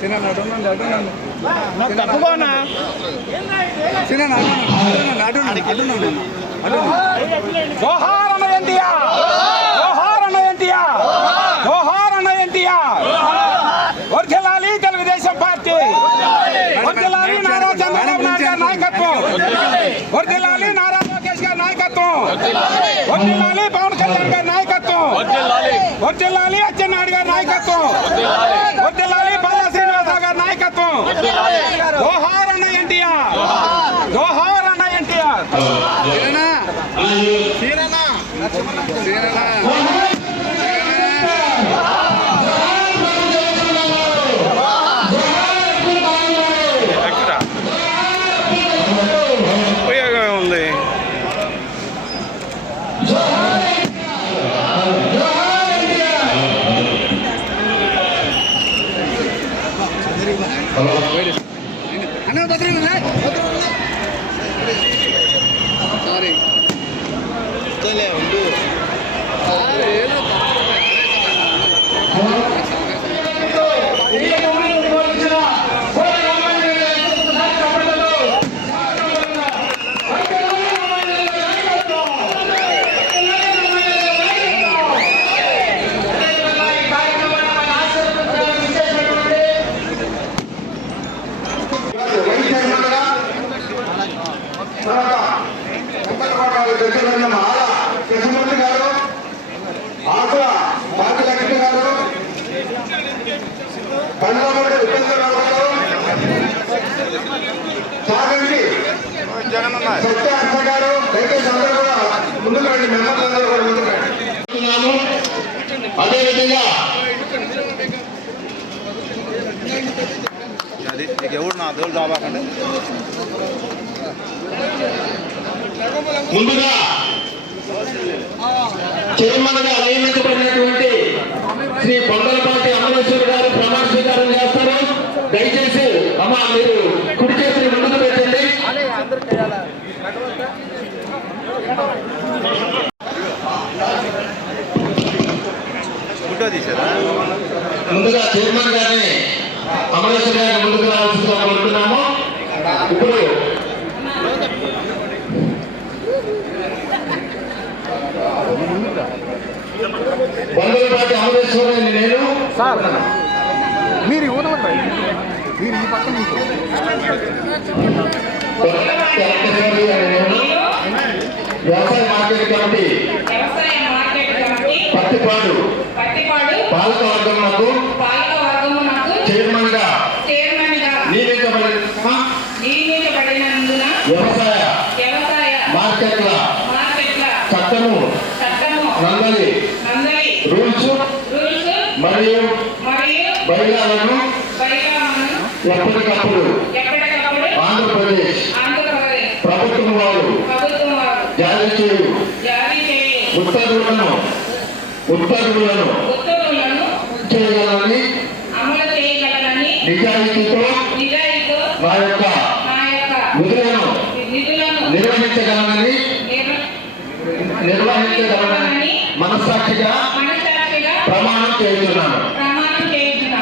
చిన్న అటుండండి అటుండండి నాకు తప్పుకోనా చిన్న అటుండండి అటుండండి అటుండండి అటుండండి జోహార్ అన్న ఎన్టీఆర్ జోహార్ అన్న ఎన్టీఆర్ జోహార్ అన్న ఎన్టీఆర్ వర్ధిల్లాలి తెలుగుదేశం పార్టీ వర్ధిల్లాలి నారా చంద్రబాబు నాయుడు గారి నాయకత్వం వర్ధిల్లాలి నారా లోకేష్ గారి నాయకత్వం వర్ధిల్లాలి పవన్ కళ్యాణ్ గారి నాయకత్వం వర్ధిల్లాలి అచ్చెన్నాయుడు జోహార్ అన్న ఎన్టీఆర్. జోహార్ అన్న ఎన్టీఆర్. చీరనా చీరనా చాగంటి సత్యార్థ గారు దయచేసి అందరూ కూడా ముందుకు రండి. మెంబర్లు అందరూ కూడా ముందుకు రండి. అదేవిధంగా అది ఎవడు నా దోలు దాబాకండి? ముందుగా చైర్మన్గా నియమించబడినటువంటి శ్రీ బొందలపాటి అమరేశ్వర్ గారు ప్రమాణ స్వీకారం చేస్తారు దయచేసి అమ్మ మీరు కుడి చేతిని ముందుకు పెట్టండి ఫోటో తీసారా ముందుగా చైర్మన్ గారిని అమరేశ్వర్ గారిని ముందుకు రావాల్సిందిగా కోరుతున్నాము. ఇప్పుడు బొందలపాటి అమరేశ్వర్ గారిని నేను. మీరు మీరు ఈ పక్కన వ్యవసాయ మార్కెట్ కమిటీ. పత్తిపాడు. పాలక పాలక వర్గమునకు చైర్మన్గా నియమించబడినందున వ్యవసాయ మార్కెట్ల చట్టము నందలి రూల్స్ మరియు బయలాలను ఎప్పటికప్పుడు ఆంధ్రప్రదేశ్ ప్రభుత్వం వారు జారీ చేయు. ఉత్తర్వులను ఉత్తర్వులను చేయగలని నిజాయితీతో నా యొక్క నిధులను నిర్వహించగలనని నిర్వ- నిర్వహించగలనని మనస్సాక్షిగా ప్రమాణం చేస్తున్నాను.